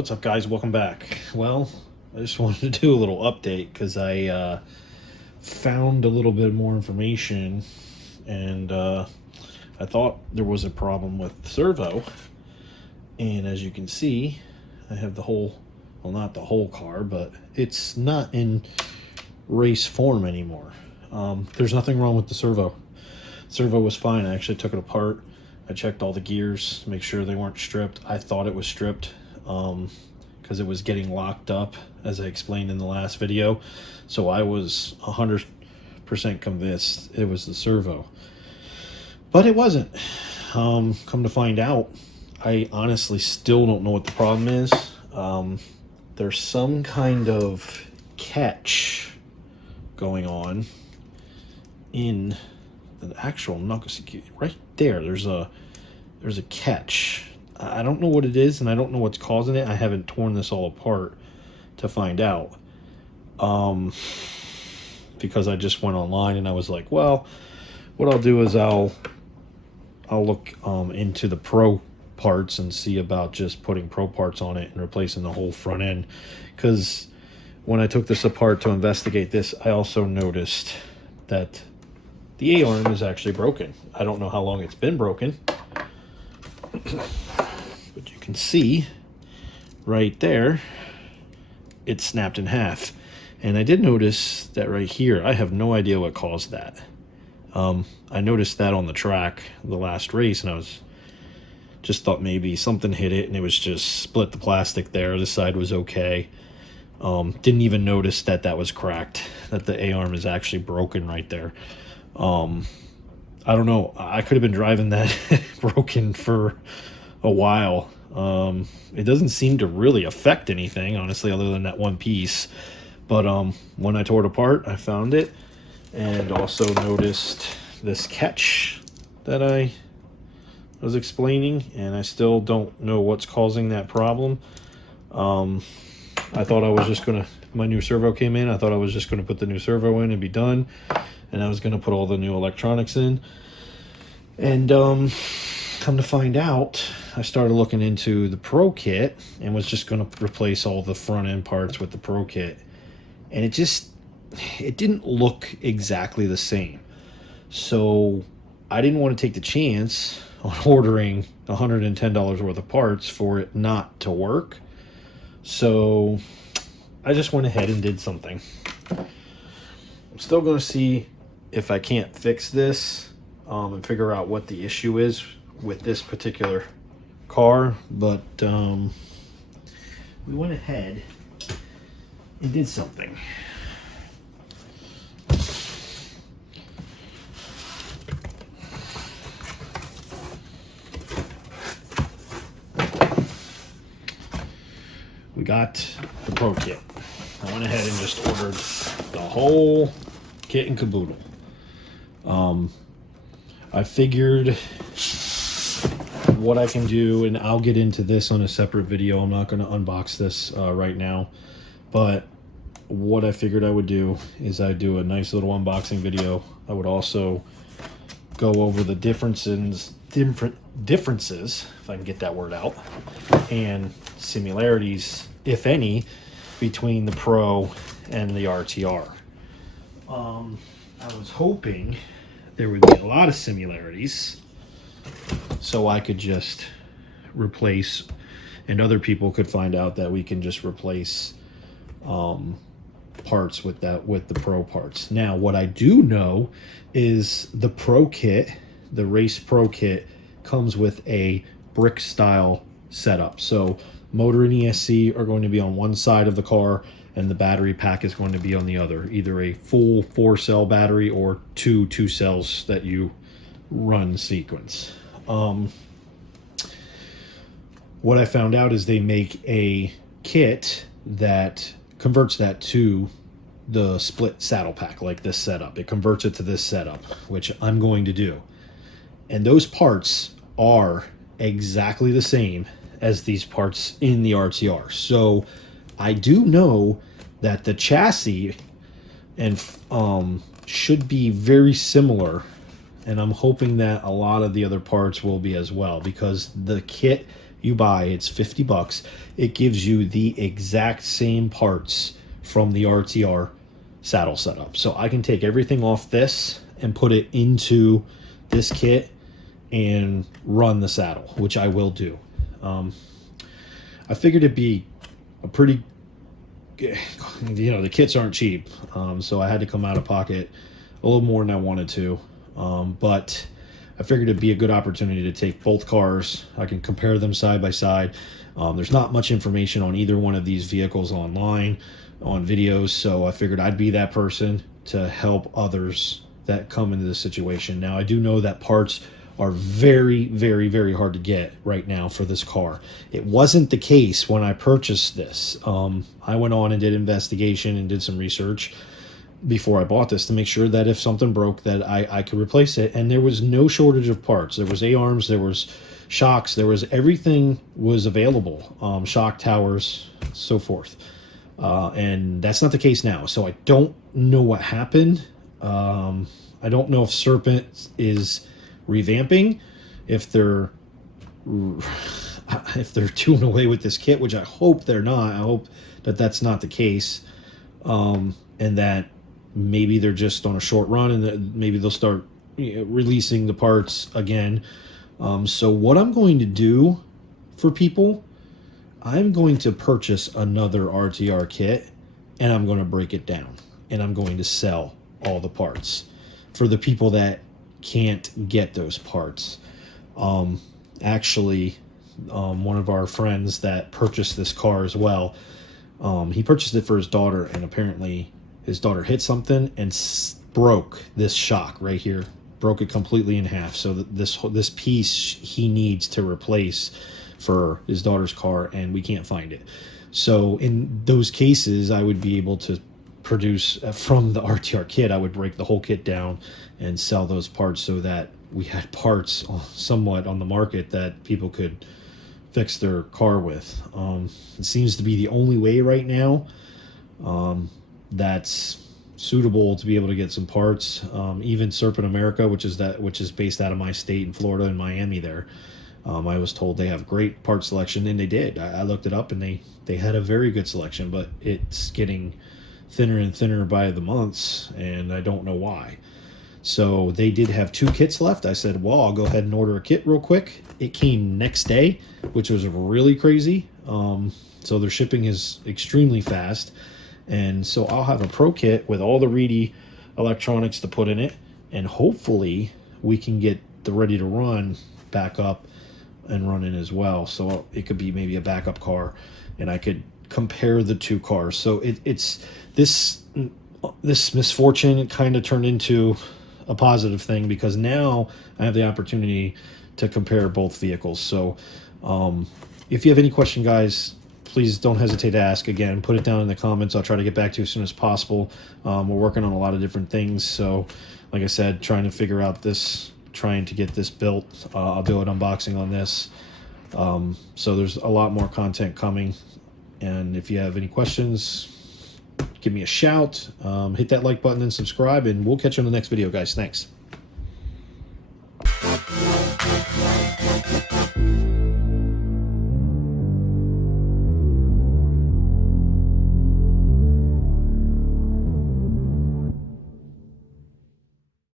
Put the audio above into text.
What's up, guys? Welcome back. Well, I just wanted to do a little update because I found a little bit more information, and I thought there was a problem with the servo. And as you can see, I have the whole, well, not the whole car, but it's not in race form anymore. There's nothing wrong with the servo. Servo was fine. I actually took it apart. I checked all the gears to make sure they weren't stripped. I thought it was stripped because it was getting locked up, as I explained in the last video. So I was 100% convinced it was the servo, but it wasn't. Come to find out, I honestly still don't know what the problem is. There's some kind of catch going on in the actual knuckle. Right there, there's a catch. I don't know what it is, and I don't know what's causing it. I haven't torn this all apart to find out, because I just went online and I was like, well, what I'll do is I'll look into the Pro parts and see about just putting Pro parts on it and replacing the whole front end. Because when I took this apart to investigate this, I also noticed that the A-arm is actually broken. I don't know how long it's been broken, but you can see right there, it snapped in half. And I did notice that right here, I have no idea what caused that. I noticed that on the track, the last race, and I was just thought maybe something hit it and it was just split the plastic there. This side was okay. Didn't even notice that that was cracked, that the A-arm is actually broken right there. I don't know. I could have been driving that broken for a while. It doesn't seem to really affect anything, honestly, other than that one piece. But when I tore it apart, I found it, and also noticed this catch that I was explaining, and I still don't know what's causing that problem. I thought I was just gonna, my new servo came in, I thought I was just gonna put the new servo in and be done, and I was gonna put all the new electronics in. And come to find out, I started looking into the Pro kit and was just gonna replace all the front end parts with the Pro kit, and it didn't look exactly the same. So I didn't want to take the chance on ordering $110 worth of parts for it not to work. So I just went ahead and did something. I'm still going to see if I can't fix this and figure out what the issue is with this particular car. But we went ahead and did something. We got the Pro kit. I went ahead and just ordered the whole kit and caboodle. I figured what I can do, and I'll get into this on a separate video. I'm not going to unbox this right now, but what I figured I would do is I'd do a nice little unboxing video. I would also go over the differences, if I can get that word out, and similarities, if any, between the Pro and the RTR. I was hoping there would be a lot of similarities, so I could just replace, and other people could find out that we can just replace parts with the Pro parts. Now, what I do know is the Pro kit, the Race Pro kit, comes with a brick style setup. So motor and ESC are going to be on one side of the car, and the battery pack is going to be on the other, either a full 4-cell battery or two cells that you run sequence. What I found out is they make a kit that converts that to the split saddle pack, like this setup. It converts it to this setup, which I'm going to do. And those parts are exactly the same as these parts in the RTR. So I do know that the chassis and should be very similar and I'm hoping that a lot of the other parts will be as well, because the kit you buy, it's 50 bucks. It gives you the exact same parts from the RTR saddle setup. So I can take everything off this and put it into this kit and run the saddle, which I will do. I figured it'd be a pretty, you know, the kits aren't cheap, so I had to come out of pocket a little more than I wanted to, but I figured it'd be a good opportunity to take both cars. I can compare them side by side. There's not much information on either one of these vehicles online on videos, so I figured I'd be that person to help others that come into this situation. Now, I do know that parts are very, very, very hard to get right now for this car. It wasn't the case when I purchased this. I went on and did investigation and did some research before I bought this to make sure that if something broke that I could replace it, and there was no shortage of parts. There was A-arms, there was shocks, there was everything was available, shock towers, so forth. And that's not the case now. So I don't know what happened. I don't know if Serpent is revamping, if they're doing away with this kit, which I hope they're not. I hope that that's not the case, and that maybe they're just on a short run, and that maybe they'll start, you know, releasing the parts again. So what I'm going to do for people, I'm going to purchase another RTR kit, and I'm going to break it down, and I'm going to sell all the parts for the people that can't get those parts. Actually, one of our friends that purchased this car as well, he purchased it for his daughter, and apparently his daughter hit something and broke this shock right here, broke it completely in half. So this piece he needs to replace for his daughter's car, and we can't find it. So in those cases, I would be able to produce from the RTR kit. I would break the whole kit down and sell those parts so that we had parts somewhat on the market that people could fix their car with. It seems to be the only way right now that's suitable to be able to get some parts. Even Serpent America, which is based out of my state in Florida, in Miami there, I was told they have great part selection, and they did. I looked it up, and they had a very good selection, but it's getting thinner and thinner by the months, and I don't know why. So they did have 2 kits left. I said, well, I'll go ahead and order a kit real quick. It came next day, which was really crazy. So their shipping is extremely fast. And so I'll have a Pro kit with all the Reedy electronics to put in it, and hopefully we can get the ready to run back up and running as well. So it could be maybe a backup car, and I could compare the 2 cars. So it's this misfortune kind of turned into a positive thing, because now I have the opportunity to compare both vehicles. So if you have any question, guys, please don't hesitate to ask. Again, put it down in the comments. I'll try to get back to you as soon as possible. We're working on a lot of different things, so like I said, trying to figure out this, trying to get this built. I'll do an unboxing on this. So there's a lot more content coming, and if you have any questions, give me a shout. Hit that like button and subscribe, and we'll catch you on the next video, guys. Thanks.